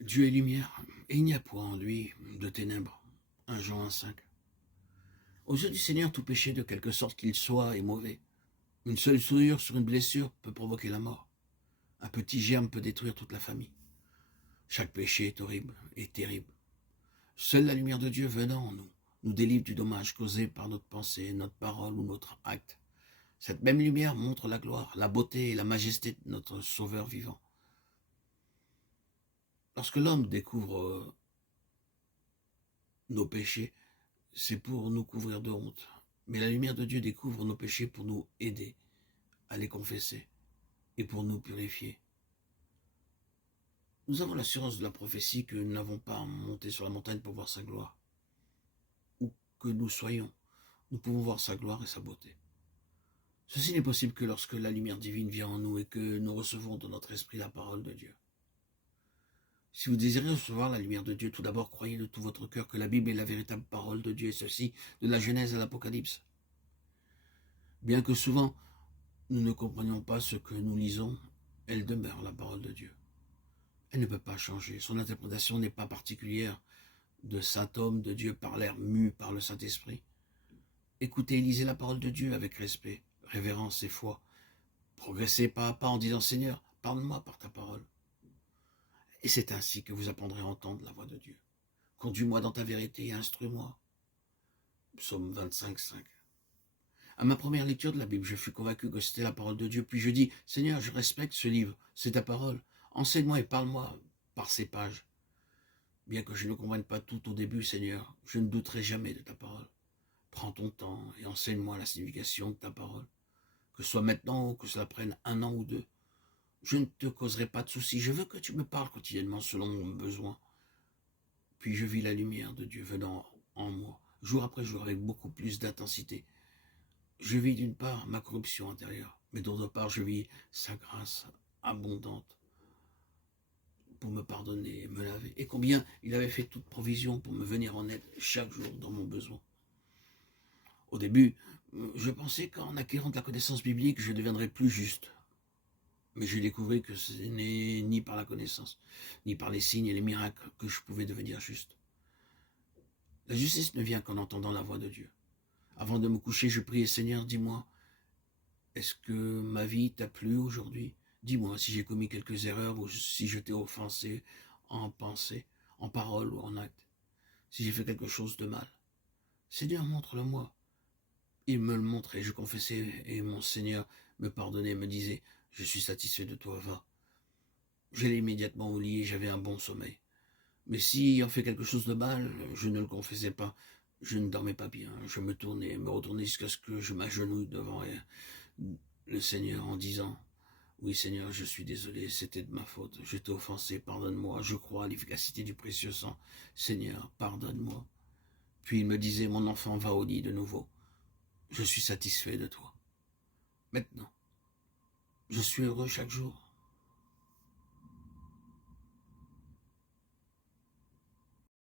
Dieu est lumière, et il n'y a point en lui de ténèbres. 1 Jean 1,5. Aux yeux du Seigneur, tout péché, de quelque sorte qu'il soit, est mauvais. Une seule souillure sur une blessure peut provoquer la mort. Un petit germe peut détruire toute la famille. Chaque péché est horrible et terrible. Seule la lumière de Dieu venant en nous nous délivre du dommage causé par notre pensée, notre parole ou notre acte. Cette même lumière montre la gloire, la beauté et la majesté de notre Sauveur vivant. Lorsque l'homme découvre nos péchés, c'est pour nous couvrir de honte. Mais la lumière de Dieu découvre nos péchés pour nous aider à les confesser et pour nous purifier. Nous avons l'assurance de la prophétie que nous n'avons pas à monter sur la montagne pour voir sa gloire. Où que nous soyons, nous pouvons voir sa gloire et sa beauté. Ceci n'est possible que lorsque la lumière divine vient en nous et que nous recevons dans notre esprit la parole de Dieu. Si vous désirez recevoir la lumière de Dieu, tout d'abord croyez de tout votre cœur que la Bible est la véritable parole de Dieu, et ceci de la Genèse à l'Apocalypse. Bien que souvent nous ne comprenions pas ce que nous lisons, elle demeure la parole de Dieu. Elle ne peut pas changer, son interprétation n'est pas particulière de saint homme de Dieu par l'air mu par le Saint-Esprit. Écoutez et lisez la parole de Dieu avec respect, révérence et foi. Progressez pas à pas en disant « Seigneur, parle-moi par ta parole ». Et c'est ainsi que vous apprendrez à entendre la voix de Dieu. Conduis-moi dans ta vérité et instruis-moi. Psaume 25, 5. À ma première lecture de la Bible, je fus convaincu que c'était la parole de Dieu. Puis je dis « Seigneur, je respecte ce livre, c'est ta parole. Enseigne-moi et parle-moi par ces pages. Bien que je ne comprenne pas tout au début, Seigneur, je ne douterai jamais de ta parole. Prends ton temps et enseigne-moi la signification de ta parole. Que ce soit maintenant ou que cela prenne 1 an ou 2. Je ne te causerai pas de soucis. Je veux que tu me parles quotidiennement selon mon besoin. » Puis je vis la lumière de Dieu venant en moi, jour après jour, avec beaucoup plus d'intensité. Je vis d'une part ma corruption intérieure, mais d'autre part je vis sa grâce abondante pour me pardonner et me laver. Et combien il avait fait toute provision pour me venir en aide chaque jour dans mon besoin. Au début, je pensais qu'en acquérant de la connaissance biblique, je deviendrais plus juste. Mais j'ai découvert que ce n'est ni par la connaissance, ni par les signes et les miracles que je pouvais devenir juste. La justice ne vient qu'en entendant la voix de Dieu. Avant de me coucher, je priais, Seigneur, dis-moi, est-ce que ma vie t'a plu aujourd'hui? Dis-moi si j'ai commis quelques erreurs ou si je t'ai offensé en pensée, en parole ou en acte. Si j'ai fait quelque chose de mal. Seigneur, montre-le-moi. Il me le montrait, je confessais et mon Seigneur me pardonnait, me disait, je suis satisfait de toi, va. J'allais immédiatement au lit et j'avais un bon sommeil. Mais si ayant fait quelque chose de mal, je ne le confessais pas, je ne dormais pas bien. Je me retournais jusqu'à ce que je m'agenouille devant le Seigneur en disant « Oui Seigneur, je suis désolé, c'était de ma faute, je t'ai offensé, pardonne-moi, je crois à l'efficacité du précieux sang. Seigneur, pardonne-moi. » Puis il me disait « Mon enfant, va au lit de nouveau. Je suis satisfait de toi. Maintenant, je suis heureux chaque jour.